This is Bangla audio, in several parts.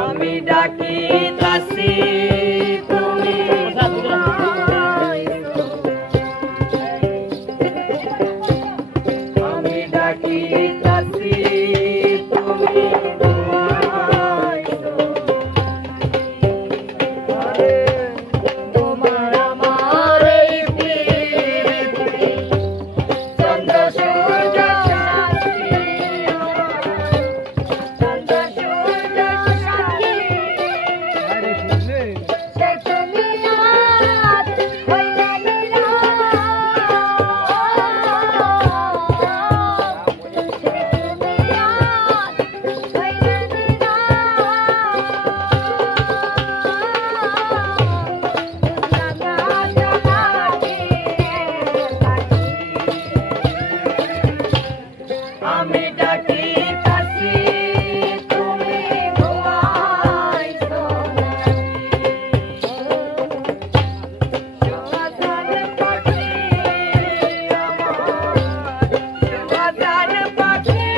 আমি ডাকিতাছি তুমি আমি ডাকিতাছি তুমি তোমার আমার এই পৃথিবী চন্দ্র সূর্য সাক্ষী চন্দ্র সূর্য সাক্ষী সে তুমি রাত হইলে আমি ডাকিতাছি তুমি ঘুমাইছো সুবাজার পাখি আমার সুবাজার পাখি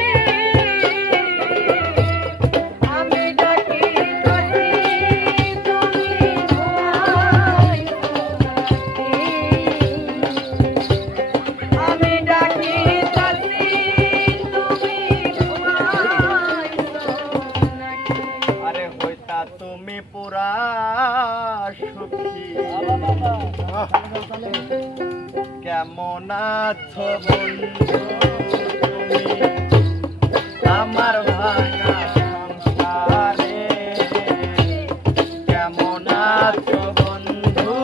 আমি ডাকিতাছি তুমি ঘুমাইছো আমি ডাকিতাছি আরে হইতা তুমি পুরা সুখী কেমন আছো বন্ধু তুমি আমার ভাঙা সংসারে কেমন আছো বন্ধু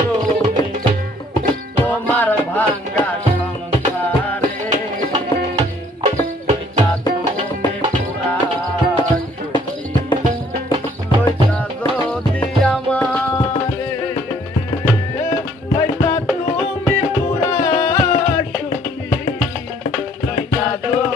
তুমি তোমার ভাঙা সংসারে হইতা তুমি পুরা সুখী হইতা যদি আমারে হইতা তুমি পুরা সুখী হইতা যদি